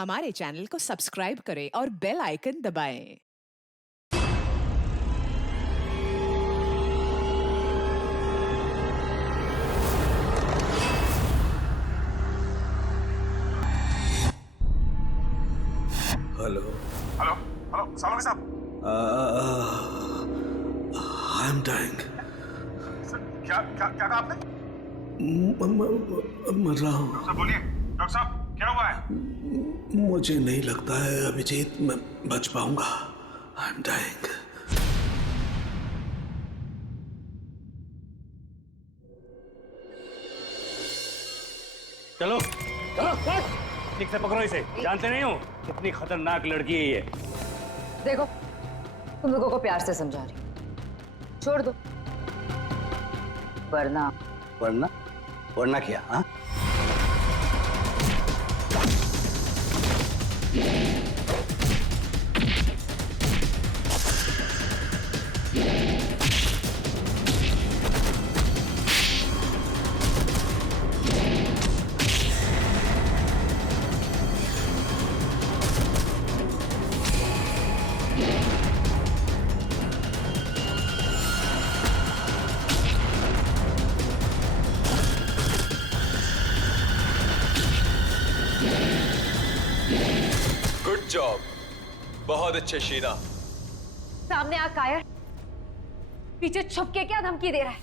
हमारे चैनल को सब्सक्राइब करें और बेल आइकन दबाएं। हेलो हेलो हेलो सालोगी साहब। आई एम डाइंग। सर क्या क्या क्या कहा आपने? मर रहा हूँ। डॉक्टर साहब बोलिए। डॉक्टर साहब क्या हुआ है? मुझे नहीं लगता है अभिजीत मैं बच पाऊंगा। I am dying. चलो चलो ठीक से पकड़ो इसे। जानते नहीं हो कितनी खतरनाक लड़की है ये। देखो तुम लोगों को प्यार से समझा रही हूं, छोड़ दो वरना वरना वरना क्या? हाँ गुड जॉब, बहुत अच्छे शीना। सामने आ कायर, पीछे छुप के क्या धमकी दे रहा है?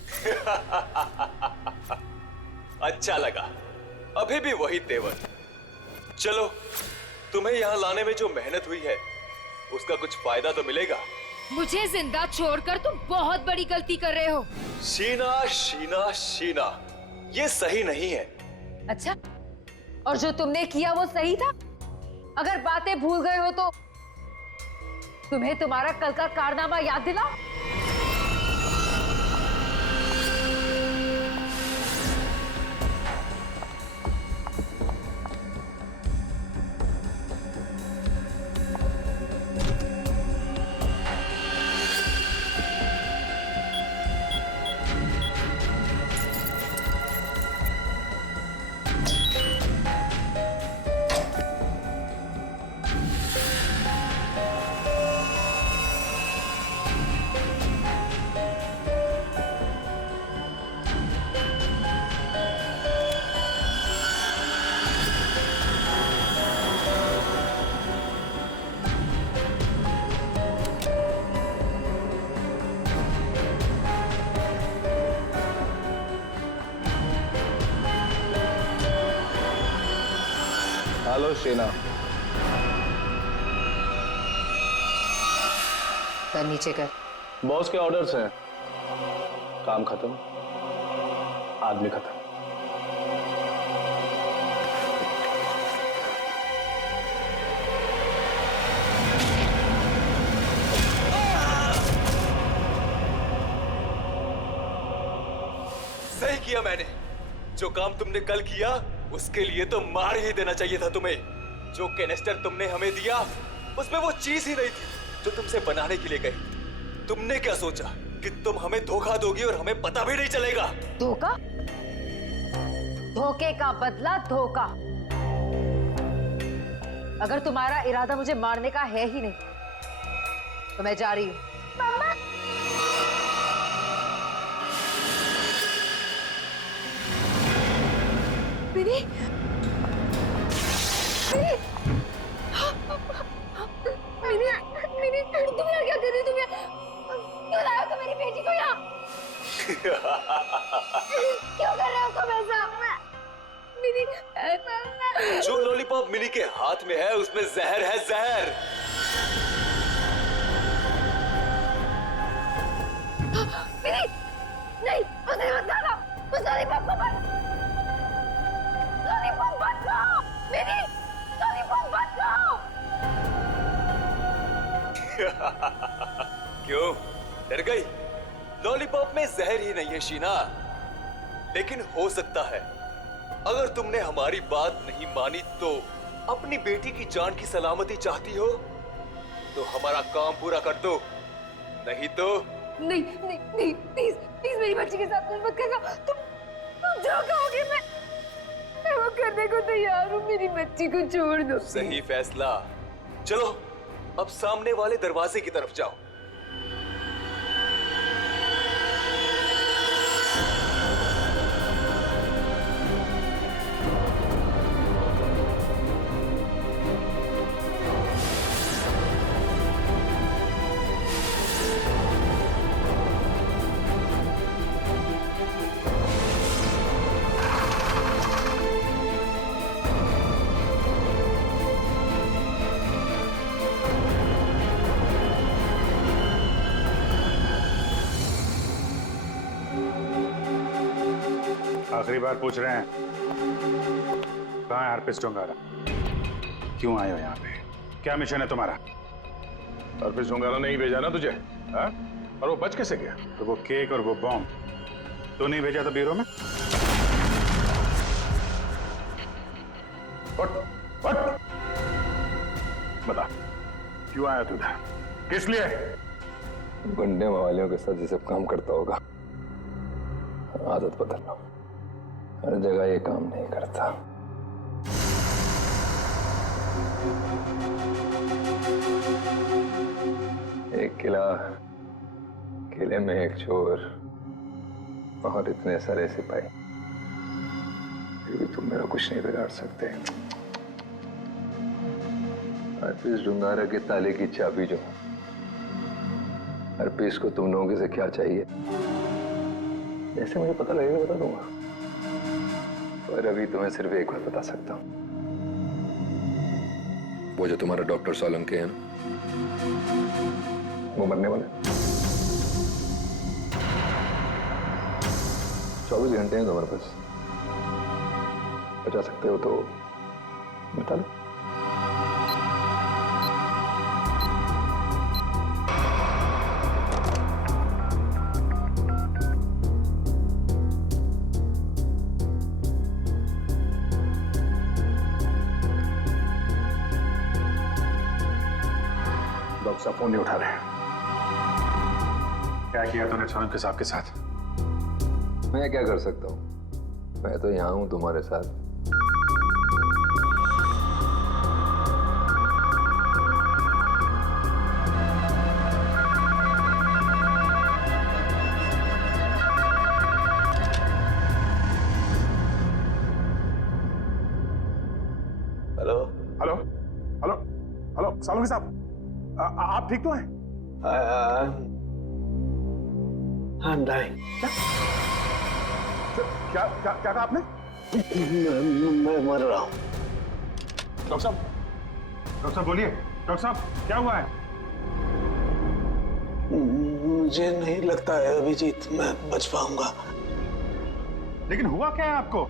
अच्छा लगा, अभी भी वही तेवर। चलो, तुम्हें यहां लाने में जो मेहनत हुई है उसका कुछ फायदा तो मिलेगा। मुझे जिंदा छोड़कर तुम बहुत बड़ी गलती कर रहे हो। शीना शीना शीना, ये सही नहीं है। अच्छा, और जो तुमने किया वो सही था? अगर बातें भूल गए हो तो तुम्हें तुम्हारा कल का कारनामा याद दिलाओ। हेलो शीना। कर नीचे कर। बॉस के ऑर्डर्स हैं। काम खत्म, आदमी खत्म। सही किया मैंने। जो काम तुमने कल किया उसके लिए तो मार ही देना चाहिए था तुम्हें। जो कैनिस्टर तुमने हमें दिया उसमें वो चीज ही नहीं थी जो तुमसे बनाने के लिए कही। तुमने क्या सोचा कि तुम हमें धोखा दोगी और हमें पता भी नहीं चलेगा? धोखा? धोखे का बदला धोखा। अगर तुम्हारा इरादा मुझे मारने का है ही नहीं तो मैं जा रही हूं। मम्मा! मिनी! मिनी! मिनी! तुम यहाँ क्या कर रही हो? तुम क्यों लाए हो तुम मेरी बेटी को यहाँ? क्यों कर रहे हो तुम ऐसा? मिनी! जो लॉलीपॉप मिनी के हाथ में है उसमें जहर है, जहर। मिनी! नहीं, उसे मत खाना। उस लॉलीपॉप को मत। लॉलीपॉप मत खाओ। मिनी! लॉलीपॉप मत खाओ। क्यों डर गई? लॉलीपॉप में जहर ही नहीं है शीना, लेकिन हो सकता है अगर तुमने हमारी बात नहीं मानी तो अपनी बेटी की जान की सलामती चाहती हो तो हमारा काम पूरा कर दो, नहीं तो नहीं नहीं नहीं, प्लीज प्लीज मेरी बच्ची के साथ कुछ मत करना। तुम जो कहोगे मैं वो करने को तैयार हूँ, मेरी बच्ची को छोड़ दो। सही फैसला। चलो अब सामने वाले दरवाजे की तरफ जाओ। आखिरी बार पूछ रहे हैं, कहाँ है हरप्रीत डोंगारा? क्यों आए हो यहाँ पे? क्या मिशन है तुम्हारा? हरप्रीत डोंगारा ने ही भेजा ना तुझे, हाँ? और वो बच कैसे गया? तो वो केक और वो बॉम्ब तो नहीं भेजा था ब्यूरो में? उठ बता, क्यों आया तू इधर? किस लिए? गुंडे मवालियों के साथ ये सब काम करता होगा। आदत बदल लो, हर जगह ये काम नहीं करता। एक किला, किले में एक चोर और इतने सारे सिपाही, फिर भी तुम मेरा कुछ नहीं बिगाड़ सकते। हरप्रीत डोंगारा के ताले की चाबी जो, हरप्रीत को तुम लोगों से क्या चाहिए जैसे मुझे पता लगेगा बता दूंगा, पर अभी तुम्हें सिर्फ एक बात बता सकता हूं। वो जो तुम्हारा डॉक्टर सोलंकी है ना, वो मरने वाला है। 24 घंटे हैं तुम्हारे पास, बचा सकते हो तो बता लो। डॉक्टर साहब फोन नहीं उठा रहे। क्या किया तूने सोलंकी साहब के साथ? मैं क्या कर सकता हूँ? मैं तो यहाँ हूँ तुम्हारे साथ। Hello hello hello hello Solanki साहब, आप ठीक तो हैं? I'm dying. क्या क्या क्या कहा आपने? मैं मर रहा हूँ। डॉक्टर साहब बोलिए। डॉक्टर साहब क्या हुआ है? मुझे नहीं लगता है अभिजीत मैं बच पाऊंगा। लेकिन हुआ क्या है आपको?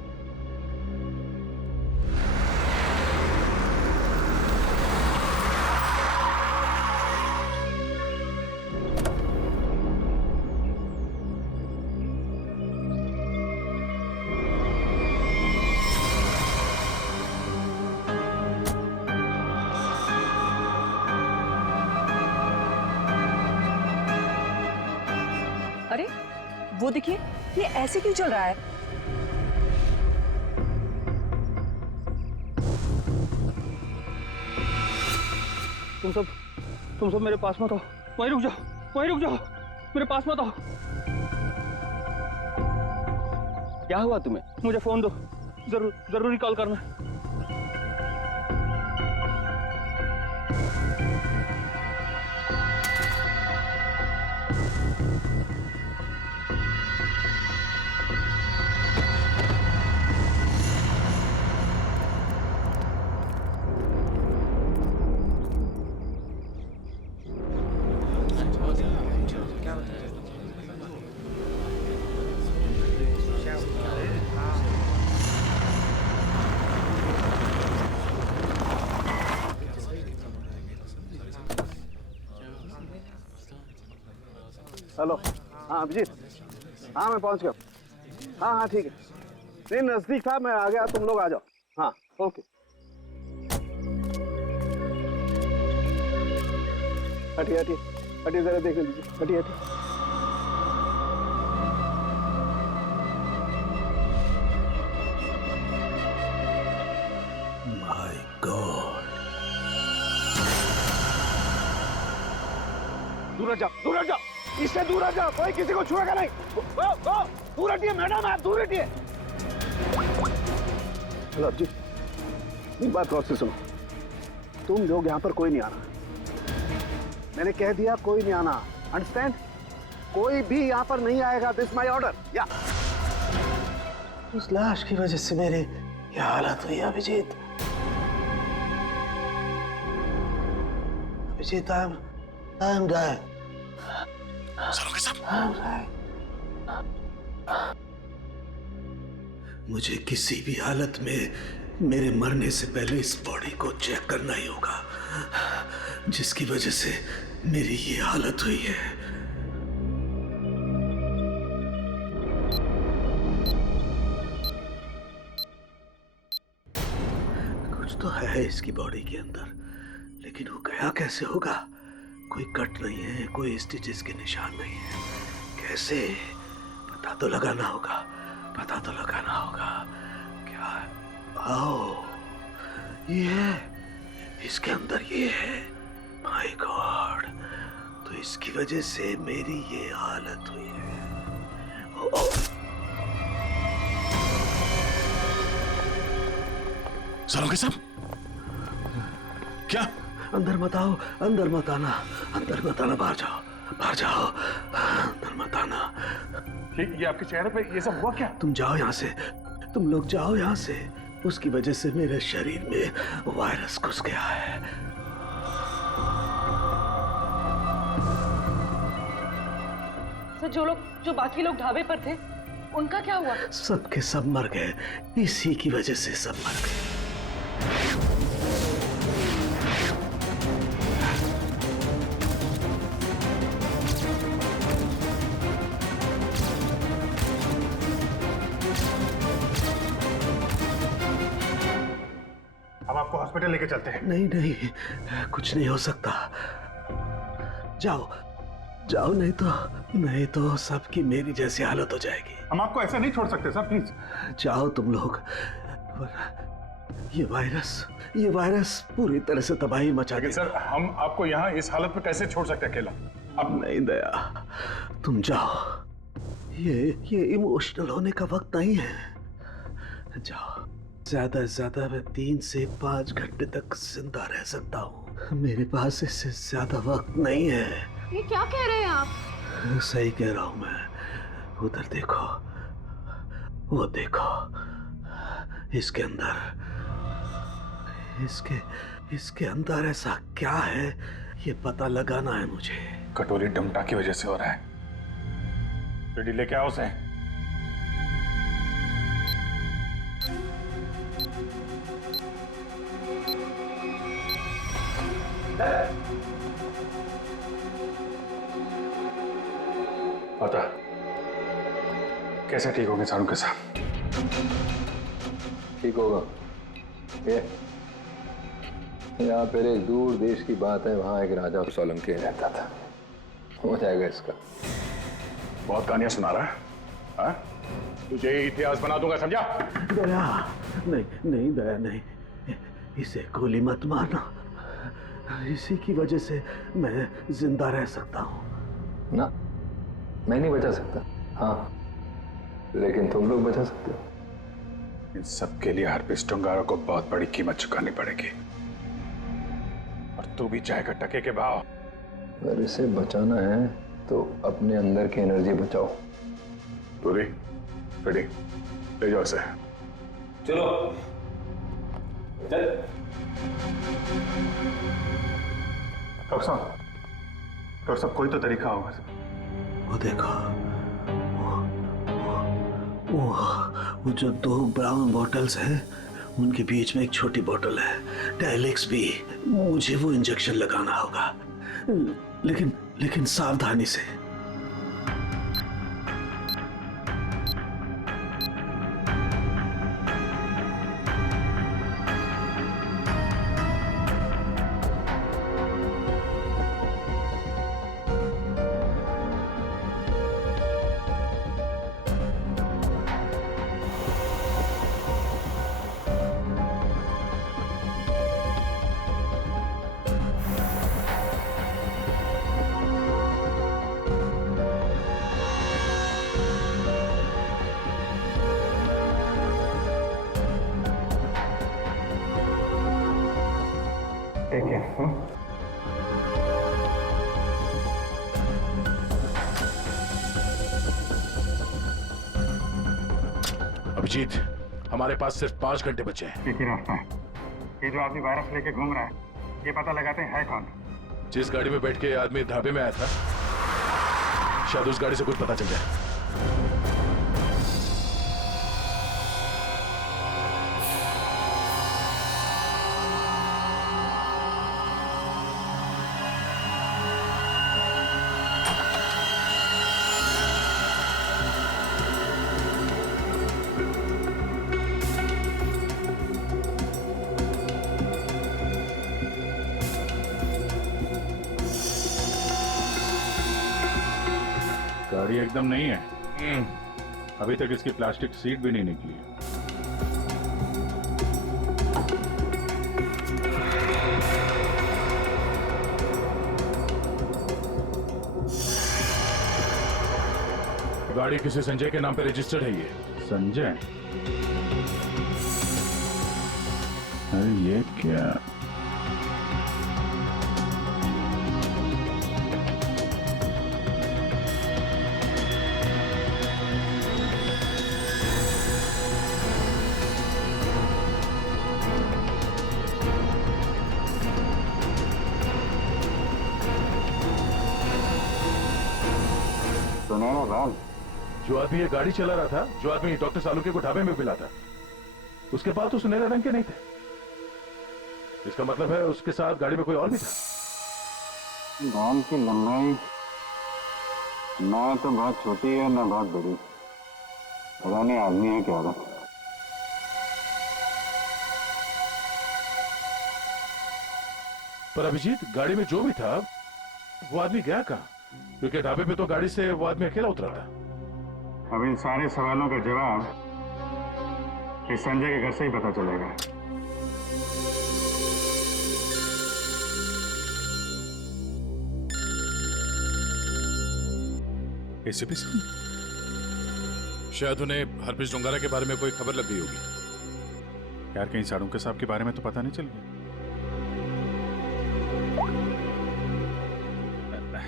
अरे वो देखिए, ये ऐसे क्यों चल रहा है? तुम सब मेरे पास मत आओ, वहीं रुक जाओ, मेरे पास मत आओ। क्या हुआ तुम्हें? मुझे फोन दो, जरूरी कॉल करना। हेलो, हाँ अभिजीत, हाँ मैं पहुंच गया। हाँ हाँ ठीक है, नहीं नजदीक था, मैं आ गया, तुम लोग आ जाओ। हाँ ओके। हटिए जरा देख लीजिए, हटिए। दूर हट जाओ, दूर हट जाओ, इससे दूर हट जाओ, कोई किसी को छुएगा नहीं। दूर हटिए मैडम, आप दूर हटिए। हेलो जी, एक बात गौर से सुनो, तुम लोग यहाँ पर कोई नहीं आना, मैंने कह दिया कोई नहीं आना, अंडरस्टैंड? कोई भी यहाँ पर नहीं आएगा, दिस माय ऑर्डर। या उस लाश की वजह से मेरी ये हालत हुई Abhijit. Abhijit, I am dying. I'm dying. मुझे किसी भी हालत में मेरे मरने से पहले इस बॉडी को चेक करना ही होगा, जिसकी वजह से मेरी ये हालत हुई है। कुछ तो है इसकी बॉडी के अंदर, लेकिन वो गया कैसे होगा? कोई कट नहीं है, कोई स्टिचेस के निशान नहीं है। कैसे? पता तो लगाना होगा, पता तो लगाना होगा। क्या? आओ, ये है, इसके अंदर ये है। माय गॉड, तो इसकी वजह से मेरी ये हालत हुई है। ओ, ओ। सालों के सब क्या? अंदर मत आओ, अंदर मत आना, अंदर मत आना, बाहर जाओ, बाहर जाओ, अंदर मत आना। ये आपके चेहरे पे ये सब हुआ क्या? तुम जाओ यहाँ से, तुम लोग जाओ यहाँ से। उसकी वजह से मेरे शरीर में वायरस घुस गया है। सर, जो बाकी लोग ढाबे पर थे, उनका क्या हुआ? सब के सब मर गए, इसी की वजह से सब मर गए। अब आपको हॉस्पिटल लेके चलते हैं। नहीं नहीं, कुछ नहीं हो सकता। जाओ जाओ, नहीं तो सबकी मेरी जैसी हालत हो जाएगी। हम आपको ऐसा नहीं छोड़ सकते सर, प्लीज। जाओ तुम लोग, ये वायरस पूरी तरह से तबाही मचा लेकिन देगा। सर, हम आपको यहाँ इस हालत में कैसे छोड़ सकते हैं अकेला? अब नहीं दया, तुम जाओ, ये इमोशनल होने का वक्त नहीं है। जाओ, ज्यादा से ज्यादा मैं 3 से 5 घंटे तक जिंदा रह सकता हूँ, मेरे पास इससे ज्यादा वक्त नहीं है। ये क्या कह रहे हैं आप? सही कह रहा हूँ मैं। उधर देखो, वो देखो, इसके अंदर ऐसा क्या है, ये पता लगाना है मुझे। कटोरी डमटा की वजह से हो रहा है। रेडी लेके आओ उसे। पता कैसे ठीक होंगे सारू के साथ? ठीक होगा। ये यहाँ पहले एक दूर देश की बात है, वहाँ एक राजा सोलंकी रहता था। हो जाएगा इसका। बहुत कहानियां सुना रहा है, हाँ? तुझे इतिहास बना दूंगा, समझा? दया नहीं दया नहीं, इसे गोली मत मारना, इसी की वजह से मैं जिंदा रह सकता हूँ। ना, मैं नहीं बचा सकता, हाँ, लेकिन तुम लोग बचा सकते हो। इन सब के लिए हार्पिस टंगारा को बहुत बड़ी कीमत चुकानी पड़ेगी, और तू भी चाहेगा टके के भाव। अगर इसे बचाना है तो अपने अंदर की एनर्जी बचाओ। पूरी रेडी, ले जाओ इसे। चलो चल। डॉक्टर साहब कोई तो तरीका होगा। वो देखो, वो जो 2 ब्राउन बॉटल्स हैं, उनके बीच में एक छोटी बॉटल है, डायलेक्स भी। मुझे वो इंजेक्शन लगाना होगा, लेकिन सावधानी से। Take care. अभिजीत, हमारे पास सिर्फ 5 घंटे बचे हैं। एक ही रास्ता है, ये जो आदमी वायरस लेके घूम रहा है, ये पता लगाते हैं है कौन। जिस गाड़ी में बैठ के आदमी ढाबे में आया था, शायद उस गाड़ी से कुछ पता चल जाए। गाड़ी एकदम नहीं है, अभी तक इसकी प्लास्टिक सीट भी नहीं निकली है। गाड़ी किसी संजय के नाम पे रजिस्टर्ड है। ये संजय? अरे ये क्या? सुनो ना राम, जो आदमी ये गाड़ी चला रहा था, जो आदमी डॉक्टर सालुके को ढाबे में मिला था, उसके पास तो सुनहरे रंग के नहीं थे। इसका मतलब है उसके साथ गाड़ी में कोई और भी था। बाल की लंबाई ना तो बहुत छोटी है ना बहुत बड़ी, पता नहीं आदमी है क्या। पर अभिजीत, गाड़ी में जो भी था वो आदमी गया कहाँ? क्योंकि ढाबे पे तो गाड़ी से वो आदमी अकेला उतरा था। अब इन सारे सवालों का जवाब इस संजय के घर से ही पता चलेगा। एसीपी साहब, शायद उन्हें हरप्रीत डोंगारा के बारे में कोई खबर लग गई होगी। यार कहीं साड़ुंके साहब के बारे में तो पता नहीं चल गया?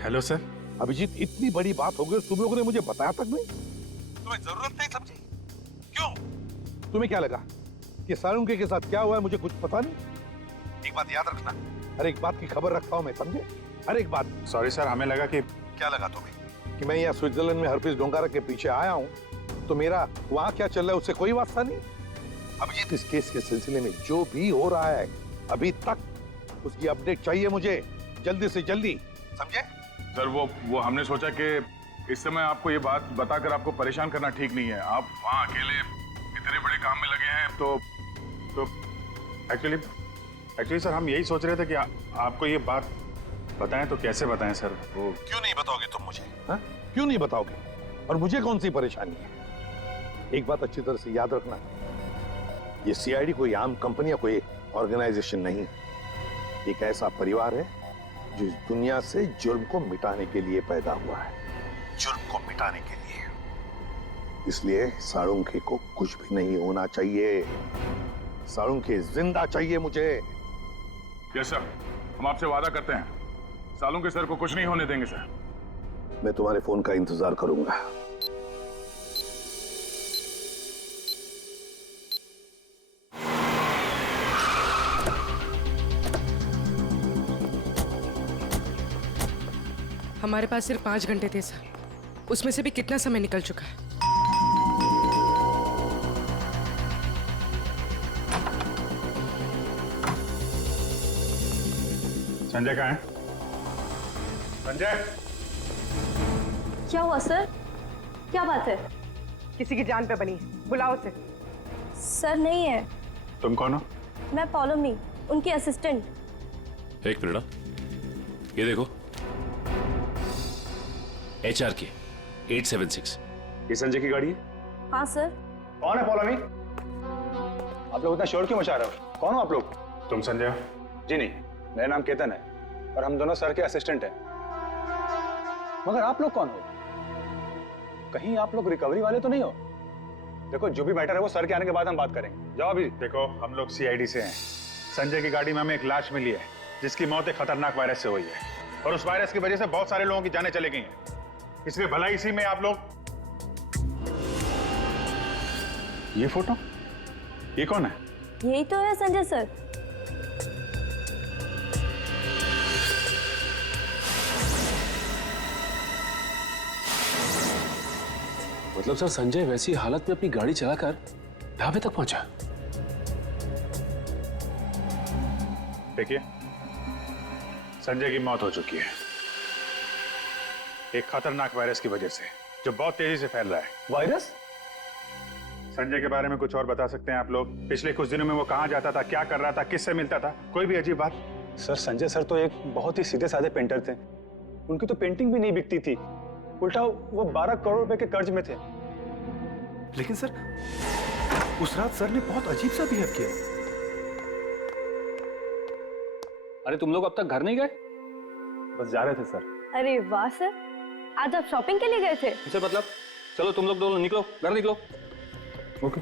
Hello sir. अभिजीत, इतनी बड़ी बात हो गई, तुम लोगों ने मुझे बताया तक नहीं? तुम्हें जरूरत नहीं समझी? क्यों? तुम्हें क्या लगा कि साळुंके के साथ क्या हुआ है मुझे कुछ पता नहीं? एक बात याद रखना, हर एक बात की खबर रखता हूं मैं, समझे? हर एक बात। सॉरी सर, हमें लगा कि क्या लगा तुम्हें कि मैं यहाँ स्विट्जरलैंड में हरप्रीत डोंगारा के पीछे आया हूँ, तो मेरा वहां क्या चल रहा है उससे कोई वास्ता नहीं? अभिजीत, इस केस के सिलसिले में जो भी हो रहा है अभी तक, उसकी अपडेट चाहिए मुझे, जल्दी से जल्दी, समझे? सर वो हमने सोचा कि इस समय आपको ये बात बताकर आपको परेशान करना ठीक नहीं है। आप वहाँ अकेले इतने बड़े काम में लगे हैं, तो एक्चुअली सर हम यही सोच रहे थे कि आपको ये बात बताएं तो कैसे बताएं सर। वो क्यों नहीं बताओगे तुम मुझे? हाँ? क्यों नहीं बताओगे? और मुझे कौन सी परेशानी है? एक बात अच्छी तरह से याद रखना, ये सीआईडी कोई आम कंपनी या कोई ऑर्गेनाइजेशन नहीं, एक ऐसा परिवार है जो इस दुनिया से जुर्म को मिटाने के लिए पैदा हुआ है, जुर्म को मिटाने के लिए। इसलिए साळुंके को कुछ भी नहीं होना चाहिए, साळुंके जिंदा चाहिए मुझे। यस सर, हम आपसे वादा करते हैं साळुंके सर को कुछ नहीं होने देंगे सर। मैं तुम्हारे फोन का इंतजार करूंगा। हमारे पास सिर्फ 5 घंटे थे सर, उसमें से भी कितना समय निकल चुका है। संजय कहाँ है? संजय! क्या हुआ सर? क्या बात है? किसी की जान पे बनी, बुलाओ उसे। सर नहीं है। तुम कौन हो? मैं पॉलोमी, उनकी असिस्टेंट। एक मिनट, ये देखो, HRK 876। ये संजय की गाड़ी है? हाँ सर। कौन है पौलमी? आप लोग इतना शोर क्यों मचा रहे हो? कौन हो आप लोग? तुम संजय हो? जी नहीं, मेरा नाम केतन है और हम दोनों सर के असिस्टेंट हैं। मगर आप लोग कौन हो? कहीं आप लोग रिकवरी वाले तो नहीं हो? देखो, जो भी मैटर है वो सर के आने के बाद हम बात करेंगे। जाओ अभी। देखो, हम लोग CID से हैं। संजय की गाड़ी में हमें एक लाश मिली है, जिसकी मौत एक खतरनाक वायरस से हुई है और उस वायरस की वजह से बहुत सारे लोगों की जानें चली गई हैं। इसलिए भला इसी में आप लोग ये फोटो, ये कौन है? यही तो है संजय सर। मतलब सर संजय वैसी हालत में अपनी गाड़ी चलाकर ढाबे तक पहुंचा। देखिए, संजय की मौत हो चुकी है एक खतरनाक वायरस की वजह से जो बहुत तेजी से फैल रहा है। वायरस? संजय के बारे में कुछ और बता सकते हैं आप लोग? पिछले कुछ दिनों में वो कहाँ जाता था, क्या कर रहा था, किससे मिलता था? कोई भी अजीब बात? सर संजय सर तो एक बहुत ही सीधे साधे पेंटर थे। उनकी तो पेंटिंग भी नहीं बिकती थी, उल्टा वो 12 करोड़ रुपए के कर्ज में थे। लेकिन सर, उस रात सर ने बहुत अजीब सा बिहेव किया। अरे तुम लोग अब तक घर नहीं गए? बस जा रहे थे सर। अरे वाह सर, आज आप शॉपिंग के लिए गए थे? इसे मतलब चलो तुम लोग दोनों निकलो, घर निकलो। ओके।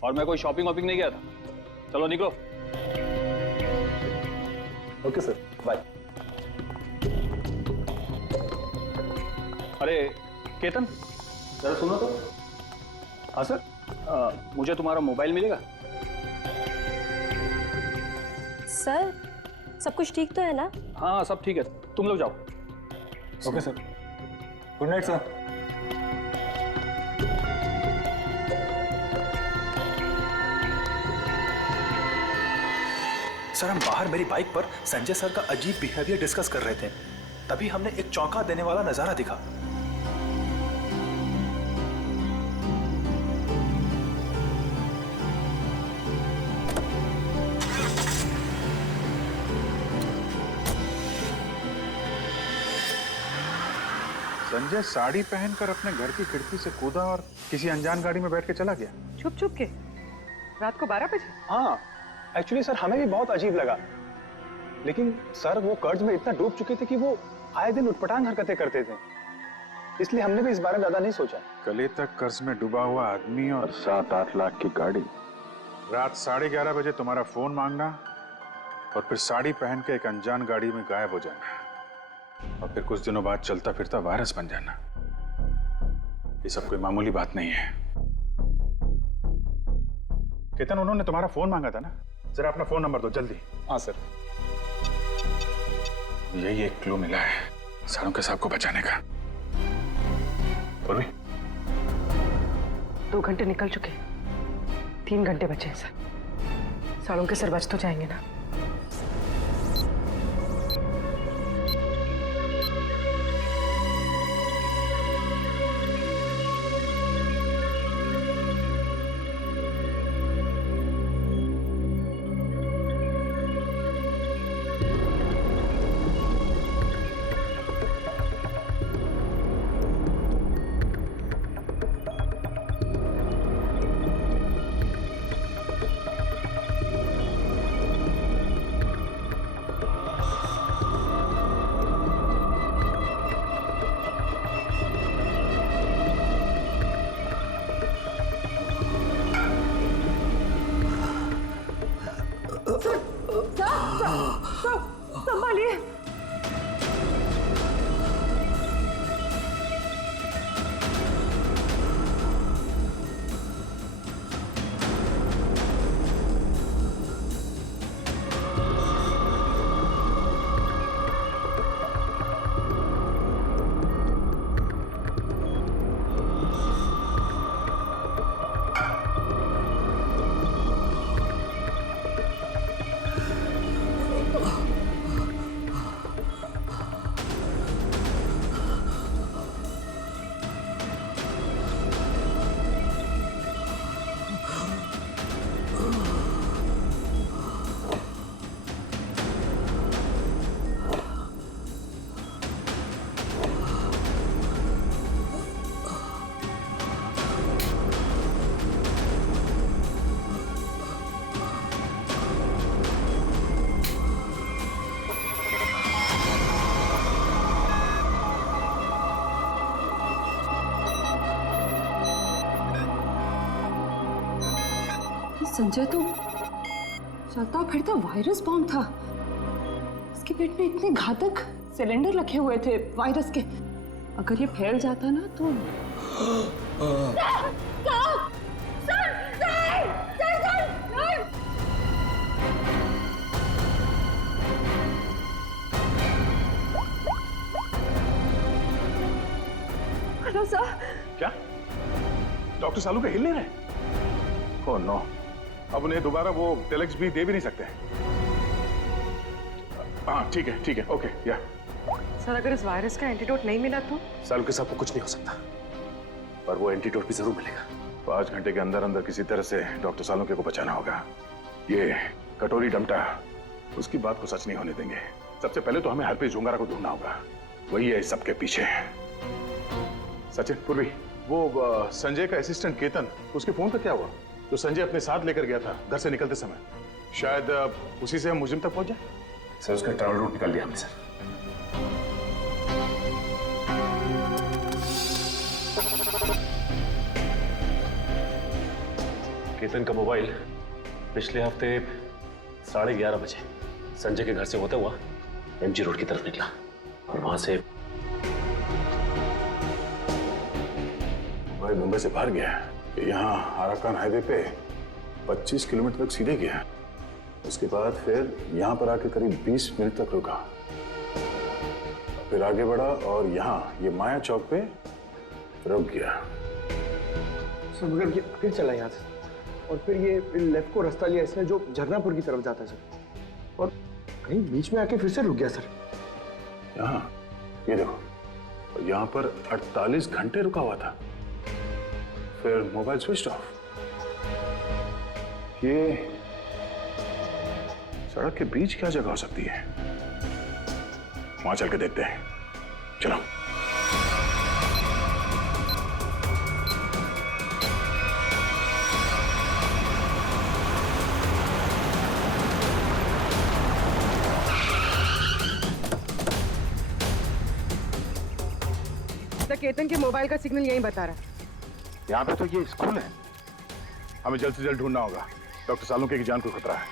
और मैं कोई शॉपिंग वॉपिंग नहीं गया था, चलो निकलो। Okay sir, bye. अरे केतन, जरा सुनो तो। हाँ सर। मुझे तुम्हारा मोबाइल मिलेगा? सर सब कुछ ठीक तो है ना? हाँ सब ठीक है, तुम लोग जाओ। Okay sir, good night sir. Sir हम बाहर मेरी बाइक पर संजय सर का अजीब बिहेवियर डिस्कस कर रहे थे, तभी हमने एक चौंका देने वाला नजारा दिखा। संजय साड़ी पहनकर अपने घर की खिड़की से कूदा और किसी अनजान गाड़ी में बैठ के चला गया। छुप छुप के रात को 12 बजे? हाँ, एक्चुअली सर हमें भी बहुत अजीब लगा, लेकिन सर वो कर्ज में इतना डूब चुके थे कि वो आए दिन उटपटांग हरकतें करते थे, इसलिए हमने भी इस बारे में ज्यादा नहीं सोचा। कल तक कर्ज में डूबा हुआ आदमी और 7-8 लाख की गाड़ी, रात 11:30 बजे तुम्हारा फोन मांगना और फिर साड़ी पहन के एक अनजान गाड़ी में गायब हो जाना और फिर कुछ दिनों बाद चलता फिरता वायरस बन जाना, ये सब कोई मामूली बात नहीं है। केतन, उन्होंने तुम्हारा फोन मांगा था ना? जरा अपना फोन नंबर दो जल्दी। हाँ सर। यही एक क्लू मिला है सालुंके साहब को बचाने का। पूर्वी, 2 घंटे निकल चुके, 3 घंटे बचे हैं सर। सालुंके सर बच तो जाएंगे ना? संभालिए। संजय तो चलता फिरता वायरस बॉम्ब था। इसके पेट में इतने घातक सिलेंडर रखे हुए थे वायरस के। अगर ये फैल जाता ना तो क्या डॉक्टर सालू के हिल नहीं रहे? ओह नो, अब उन्हें दोबारा वो टेलेक्स भी दे भी नहीं सकते। हाँ ठीक है, ओके या। सर अगर इस वायरस का एंटीडोट नहीं मिला तो? सालू के साथ कुछ नहीं हो सकता, पर वो एंटीडोट भी जरूर मिलेगा। 5 घंटे के अंदर अंदर किसी तरह से डॉक्टर सालुंके को बचाना होगा। ये कटोरी डमटा उसकी बात को सच नहीं होने देंगे। सबसे पहले तो हमें हरप्रीत जोंगारा को ढूंढना होगा, वही है इस सबके पीछे। सचिन, पूर्वी, वो संजय का असिस्टेंट केतन, उसके फोन पर क्या हुआ? जो संजय अपने साथ लेकर गया था घर से निकलते समय, शायद उसी से हम मुजिम तक पहुंच जाए। सर उसका ट्रैवल रूट निकाल दिया हमने सर। केतन का मोबाइल पिछले हफ्ते 11:30 बजे संजय के घर से होता हुआ एमजी रोड की तरफ निकला और वहां से भाई मुंबई से बाहर गया, यहाँ आराकान हाईवे पे 25 किलोमीटर तक सीधे गया। उसके बाद फिर यहाँ पर आके करीब 20 मिनट तक रुका, फिर आगे बढ़ा और यहाँ ये माया चौक पे रुक गया। सर मगर ये फिर चला यहाँ से और फिर ये लेफ्ट को रास्ता लिया इसने जो झरनापुर की तरफ जाता है सर, और कहीं बीच में आके फिर से रुक गया सर। यहाँ ये देखो, यहाँ पर 48 घंटे रुका हुआ था, फिर मोबाइल स्विच ऑफ। ये सड़क के बीच क्या जगह हो सकती है? वहां चल के देखते हैं, चलो। केतन के मोबाइल का सिग्नल यही बता रहा है। यहाँ पे तो ये स्कूल है, हमें जल्द से जल्द ढूंढना होगा। डॉक्टर सालुंके की जान को खतरा है।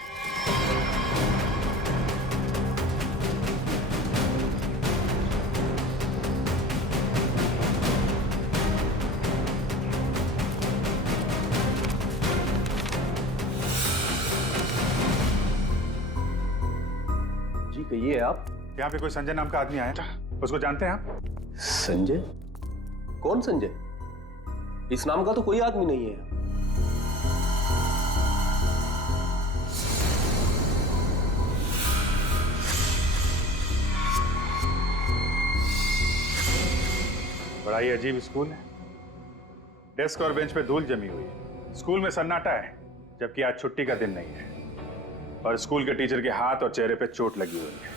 जी कहिए आप। यहाँ पे कोई संजय नाम का आदमी आया था, उसको जानते हैं आप? संजय? कौन संजय? इस नाम का तो कोई आदमी नहीं है। बड़ा ही अजीब स्कूल है। डेस्क और बेंच पे धूल जमी हुई है। स्कूल में सन्नाटा है, जबकि आज छुट्टी का दिन नहीं है। और स्कूल के टीचर के हाथ और चेहरे पे चोट लगी हुई है।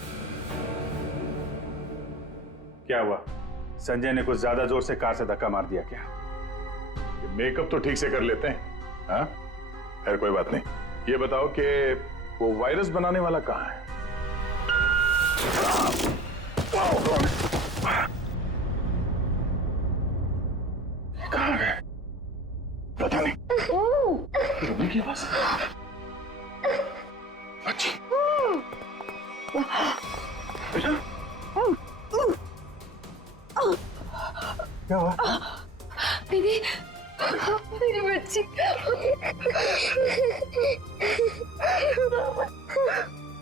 क्या हुआ? संजय ने कुछ ज्यादा जोर से कार से धक्का मार दिया क्या? मेकअप तो ठीक से कर लेते हैं, हाँ? खैर कोई बात नहीं। ये बताओ कि वो वायरस बनाने वाला कहाँ है? कहाँ है? पता नहीं। रुबी की आवाज। अच्छी। बेटा? क्या हुआ? दीदी, मेरी बच्ची।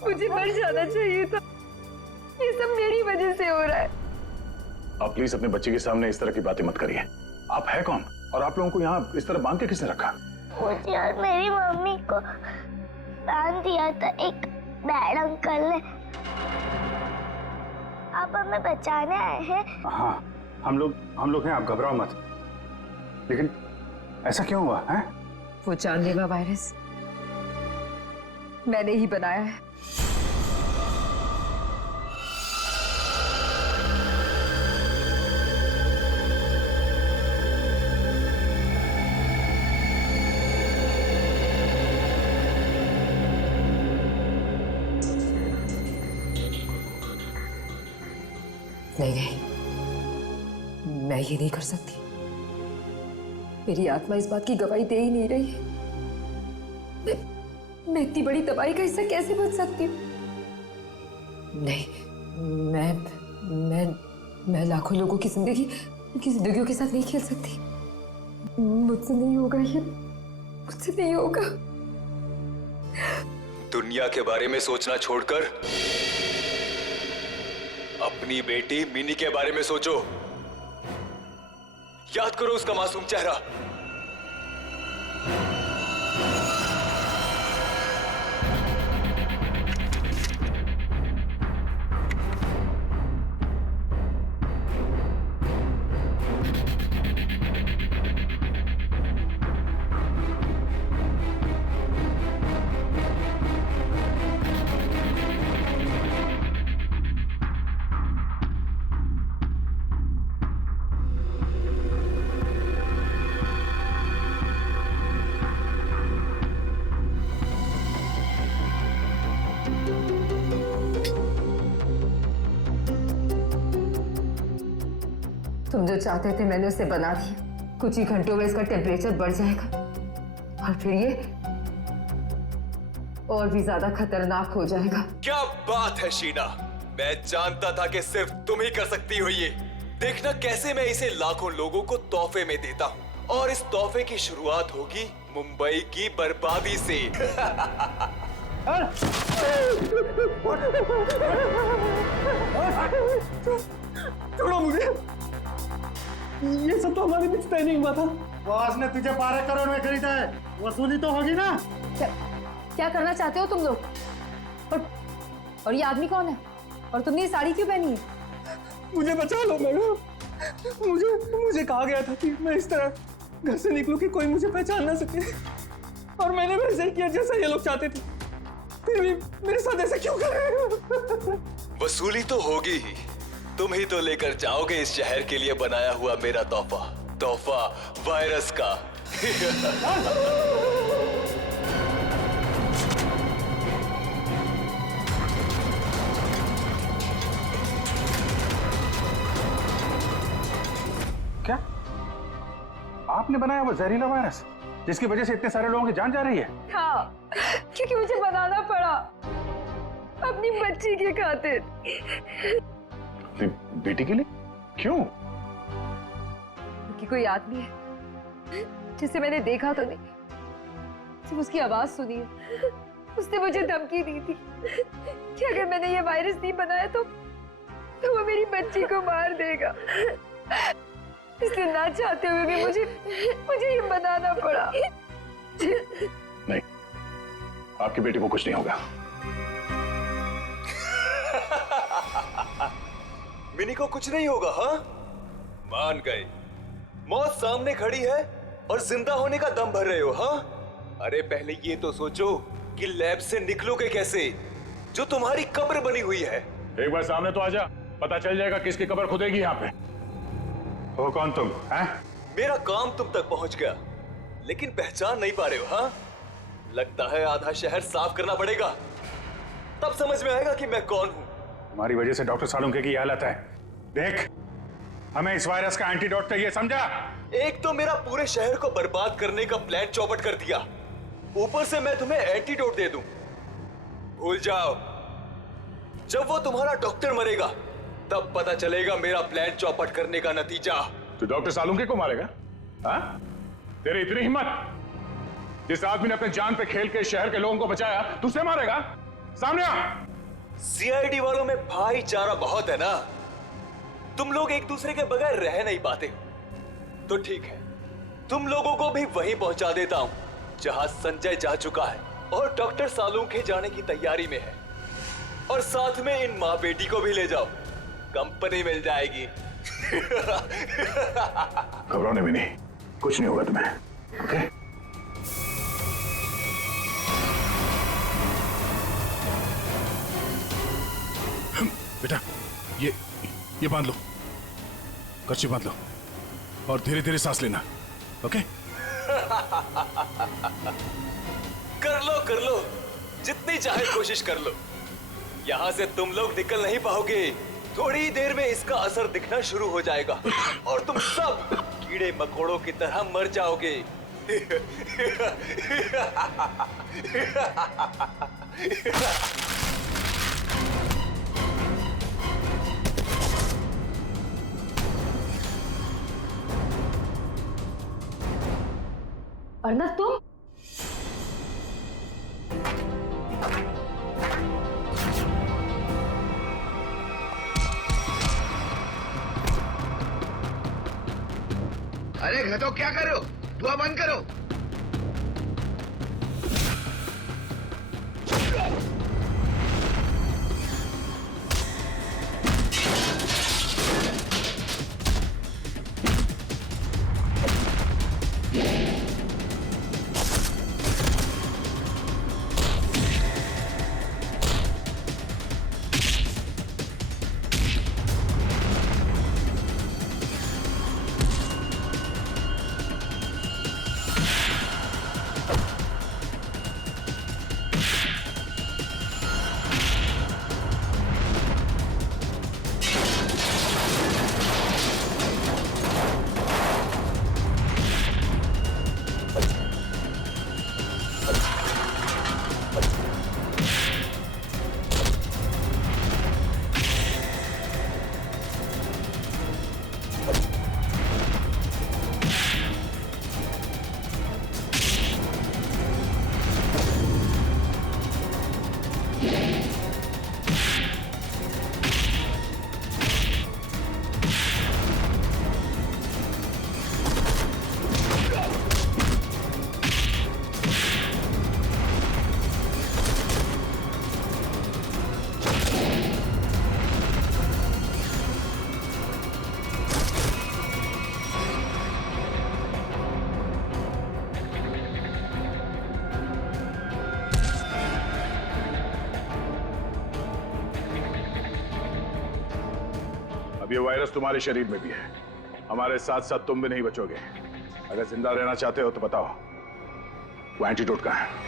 मुझे मर जाना चाहिए था। ये सब मेरी वजह से हो रहा है। आप प्लीज अपने बच्चे के सामने इस तरह की बातें मत करिए। आप है कौन? और आप लोगों को यहाँ इस तरह बांध के किसने रखा? मुझे और मेरी मम्मी को बांध दिया था एक बैड अंकल ने। आप हमें बचाने आए हैं? हाँ, हम लोग हैं, आप घबराओ मत। लेकिन ऐसा क्यों हुआ है? वो जानलेवा वायरस मैंने ही बनाया है। नहीं, मैं ये नहीं कर सकती। मेरी आत्मा इस बात की गवाही दे ही नहीं रही। मैं इतनी बड़ी तबाही का हिस्सा कैसे बच सकती हूँ? नहीं, मैं लाखों लोगों की जिंदगियों के साथ नहीं खेल सकती। मुझसे नहीं होगा ये, मुझसे नहीं होगा। दुनिया के बारे में सोचना छोड़कर अपनी बेटी मिनी के बारे में सोचो। याद करो उसका मासूम चेहरा। तुम जो चाहते थे मैंने उसे बना दिया। कुछ ही घंटों में इसका टेम्परेचर बढ़ जाएगा और फिर ये और भी ज्यादा खतरनाक हो जाएगा। क्या बात है शीना, मैं जानता था कि सिर्फ तुम ही कर सकती हो ये। देखना कैसे मैं इसे लाखों लोगों को तोहफे में देता हूँ और इस तोहफे की शुरुआत होगी मुंबई की बर्बादी से। छोड़ो मुझे, ये सब तो हमारे बीच तय नहीं हुआ था। बॉस ने तुझे 12 करोड़ में खरीदा है, वसूली तो होगी ना। क्या करना चाहते हो तुम लोग? और ये आदमी कौन है? और तुमने ये साड़ी क्यों पहनी है? मुझे बचा लो मैडम। मुझे कहा गया था कि मैं इस तरह घर से निकलूं कि कोई मुझे पहचान ना सके, और मैंने वैसे ही किया जैसा ये लोग चाहते थे। फिर भी मेरे साथ ऐसा क्यों कर रहे हो? वसूली तो होगी ही, तुम ही तो लेकर जाओगे इस शहर के लिए बनाया हुआ मेरा तोहफा वायरस का। क्या आपने बनाया वो जहरीला वायरस जिसकी वजह से इतने सारे लोगों की जान जा रही है? हाँ, क्योंकि मुझे बनाना पड़ा अपनी बच्ची के खातिर। बेटी के लिए? क्यों? क्योंकि कोई आदमी है जिसे मैंने देखा तो नहीं, सिर्फ उसकी आवाज सुनी है। उसने मुझे धमकी दी थी कि अगर मैंने ये वायरस नहीं बनाया तो वो मेरी बच्ची को मार देगा। इसलिए ना चाहते हुए भी मुझे ये बनाना पड़ा। नहीं, आपकी बेटी को कुछ नहीं होगा। मिनी को कुछ नहीं होगा? हाँ, मान गए। मौत सामने खड़ी है और जिंदा होने का दम भर रहे हो? हाँ, अरे पहले ये तो सोचो कि लैब से निकलोगे कैसे, जो तुम्हारी कब्र बनी हुई है। एक बार सामने तो आजा, पता चल जाएगा किसकी कब्र खुदेगी यहाँ पे। हो कौन तुम? हैं? मेरा काम तुम तक पहुंच गया, लेकिन पहचान नहीं पा रहे हो? हाँ, लगता है आधा शहर साफ करना पड़ेगा, तब समझ में आएगा कि मैं कौन हूँ। हमारी वजह से डॉक्टर सालुंके की हालत है। देख, हमें इस वायरस का एंटीडोट चाहिए, समझा? एक तो मेरा पूरे शहर को बर्बाद करने का प्लान चौपट कर दिया, ऊपर से मैं तुम्हें एंटीडोट दे दूं। भूल जाओ, जब वो तुम्हारा डॉक्टर मरेगा तब पता चलेगा मेरा प्लान चौपट करने का नतीजा। तू डॉक्टर सालुंके को मारेगा? हाँ? तेरी इतनी हिम्मत? जिस आदमी ने अपने जान पे खेल के शहर के लोगों को बचाया, तू उसे मारेगा? सामने आ! सीआईडी वालों में भाईचारा बहुत है ना, तुम लोग एक दूसरे के बगैर रह नहीं पाते। तो ठीक है, तुम लोगों को भी वहीं पहुंचा देता हूं जहां संजय जा चुका है और डॉक्टर सालुंके जाने की तैयारी में है। और साथ में इन माँ बेटी को भी ले जाओ, कंपनी मिल जाएगी। घबराने भी नहीं, कुछ नहीं होगा तुम्हें, ओके? बेटा, ये बांध लो, कर्ची बांध लो और धीरे धीरे सांस लेना, ओके? कर लो, जितनी चाहे कोशिश कर लो। यहाँ से तुम लोग निकल नहीं पाओगे। थोड़ी देर में इसका असर दिखना शुरू हो जाएगा और तुम सब कीड़े मकोड़ों की तरह मर जाओगे। अर्नब तुम? अरे घटो, क्या कर रहे हो? धुआं बंद करो। अब ये वायरस तुम्हारे शरीर में भी है, हमारे साथ साथ तुम भी नहीं बचोगे। अगर जिंदा रहना चाहते हो तो बताओ, वो एंटीडोट कहाँ है?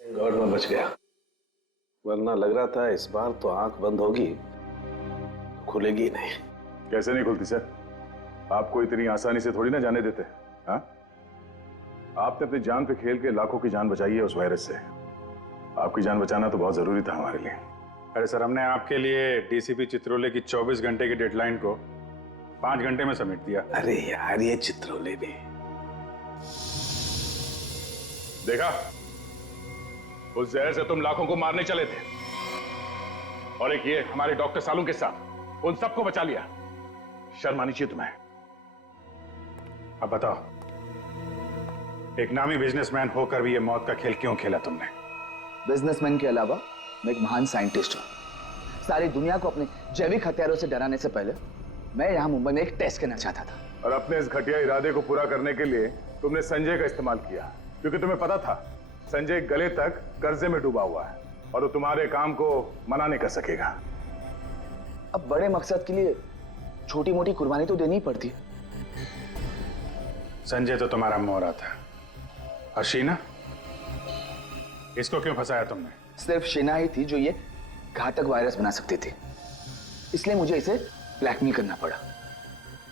गॉड में बच गया, वरना लग रहा था इस बार तो आंख बंद होगी, खुलेगी नहीं। कैसे नहीं खुलती सर? आपको इतनी आसानी से थोड़ी ना जाने देते। हाँ, आपने अपनी जान पे खेल के लाखों की जान बचाई है उस वायरस से। आपकी जान बचाना तो बहुत जरूरी था हमारे लिए। अरे सर, हमने आपके लिए डीसीपी चित्रोले की 24 घंटे की डेडलाइन को 5 घंटे में समेट दिया। अरे यार, ये चित्रोले भी देखा, उस जहर से तुम लाखों को मारने चले थे, और एक ये हमारे डॉक्टर सालू के साथ उन सबको बचा लिया। शर्म आनी चाहिए तुम्हें। अब बताओ, एक नामी बिजनेसमैन होकर भी ये मौत का खेल क्यों खेला तुमने? बिजनेसमैन के अलावा मैं एक महान साइंटिस्ट हूं। सारी दुनिया को अपने जैविक हथियारों से डराने से पहले मैं यहां मुंबई में एक टेस्ट करना चाहता था। और अपने इस घटिया इरादे को पूरा करने के लिए तुमने संजय का इस्तेमाल किया, क्योंकि तुम्हें पता था संजय गले तक कर्जे में डूबा हुआ है और वो तुम्हारे काम को मना नहीं कर सकेगा। अब बड़े मकसद के लिए छोटी मोटी कुर्बानी तो देनी ही पड़ती है। संजय तो तुम्हारा मोहरा था, और शीना, इसको क्यों फंसाया तुमने? सिर्फ शीना ही थी जो ये घातक वायरस बना सकती थी, इसलिए मुझे इसे ब्लैकमेल करना पड़ा।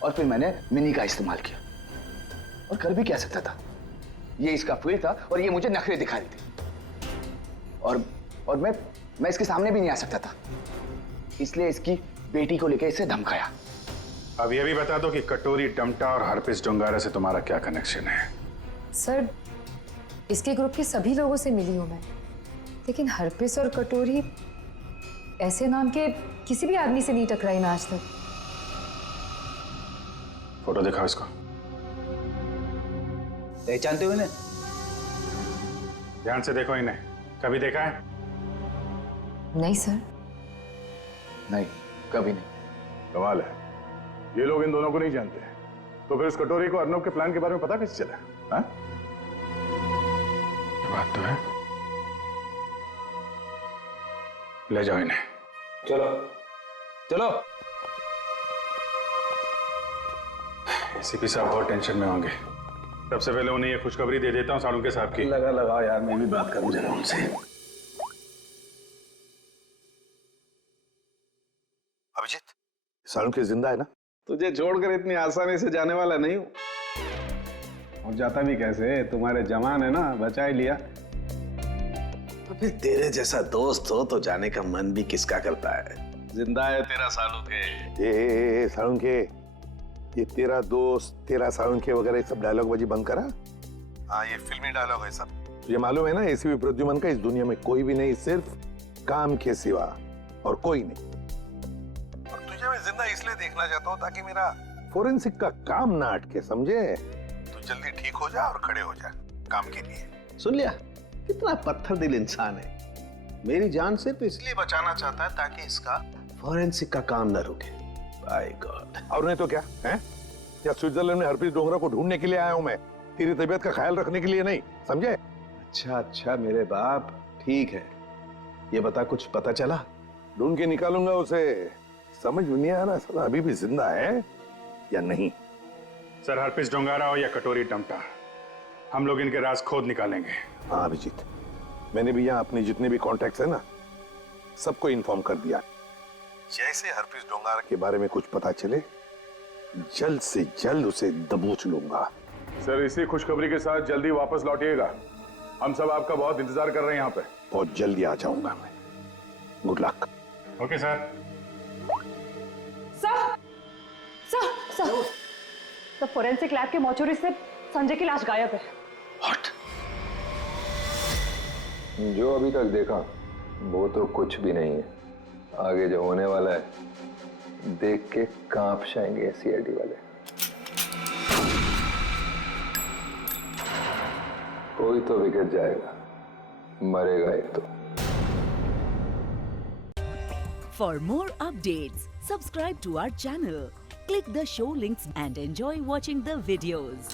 और फिर मैंने मिनी का इस्तेमाल किया, और कर भी क्या सकता था, ये इसका फील्ड था और ये मुझे नखरे दिखा रही थी। और मैं इसके सामने भी नहीं आ सकता था, इसलिए इसकी बेटी को लेकर इसे धमकाया। अब ये भी बता दो कि कटोरी डमटा और हरपिस डोंगारा से तुम्हारा क्या कनेक्शन है? सर, इसके ग्रुप के सभी लोगों से मिली हूं मैं, लेकिन हरपिस और कटोरी ऐसे नाम के किसी भी आदमी से नहीं टकराई मैं आज तक। फोटो दिखाओ इसको। पहचानते हो इन्हें? ध्यान से देखो इन्हें, कभी देखा है? नहीं सर। नहीं, कभी नहीं। कमाल है, ये लोग इन दोनों को नहीं जानते, तो फिर इस कटोरी को अर्नब के प्लान के बारे में पता कैसे चला? हाँ? बात तो है। ले जाओ इन्हें। चलो चलो। एसीपी साहब बहुत टेंशन में होंगे। सबसे पहले उन्हें ये खुशखबरी दे देता हूँ सालुंके साहब की। लगाओ यार, मैं भी बात करूं जरा उनसे। अभिजीत, सालुंके जिंदा है ना? तुझे छोड़कर इतनी आसानी से जाने वाला नहीं हूं। और जाता भी कैसे, तुम्हारे जवान है ना, बचा ही लिया। तो फिर तेरे जैसा दोस्त हो तो जाने का मन भी किसका करता है। जिंदा है तेरा सालुंके। सालुंके, ये तेरा दोस्त, तेरा सालुंके वगैरह सब डायलॉग बाजी बंद करा। हाँ, ये फिल्मी डायलॉग है सब। तुझे मालूम है ना, एसीपी प्रद्युमन का इस दुनिया में कोई भी नहीं, सिर्फ काम के सिवा और कोई नहीं। और तुझे मैं जिंदा इसलिए देखना चाहता हूँ ताकि मेरा फोरेंसिक का काम ना अटके, समझे? तू जल्दी ठीक हो जा और खड़े हो जा काम के लिए। सुन लिया, कितना पत्थर दिल इंसान है। मेरी जान सिर्फ इसलिए बचाना चाहता है ताकि इसका फोरेंसिक का काम न रुके। By God. और नहीं तो क्या है? या स्विट्जरलैंड में हरप्रीत डोंगरा को ढूंढने के लिए आया हूं मैं, तेरी तबीयत का ख्याल रखने के लिए नहीं, समझे? अच्छा अच्छा मेरे बाप, ठीक है। ये बता, कुछ पता चला? ढूंढ के निकालूंगा उसे। समझ में नहीं आ रहा साला अभी भी जिंदा है या नहीं। सर, हरप्रीत डोंगारा हो या कटोरी टमटा, हम लोग इनके राज खोद निकालेंगे। हाँ अभिजीत, मैंने भी यहाँ अपने जितने भी कॉन्टैक्ट्स है ना, सबको इन्फॉर्म कर दिया। जैसे हरप्रीत डोंगारा के बारे में कुछ पता चले, जल्द से जल्द उसे दबोच लूंगा। सर, इसी खुशखबरी के साथ जल्दी वापस लौटिएगा। हम सब आपका बहुत इंतजार कर रहे हैं यहाँ पे। बहुत जल्दी आ जाऊंगा मैं। Good luck. Okay sir. Sir, तो फोरेंसिक लैब के मॉर्चरी से संजय की लाश गायब है। जो अभी तक देखा वो तो कुछ भी नहीं है। आगे जो होने वाला है देख के कांप जाएंगे सीआईडी वाले। कोई तो बिगड़ जाएगा, मरेगा एक तो। For more updates, subscribe to our channel, click the show links and enjoy watching the videos.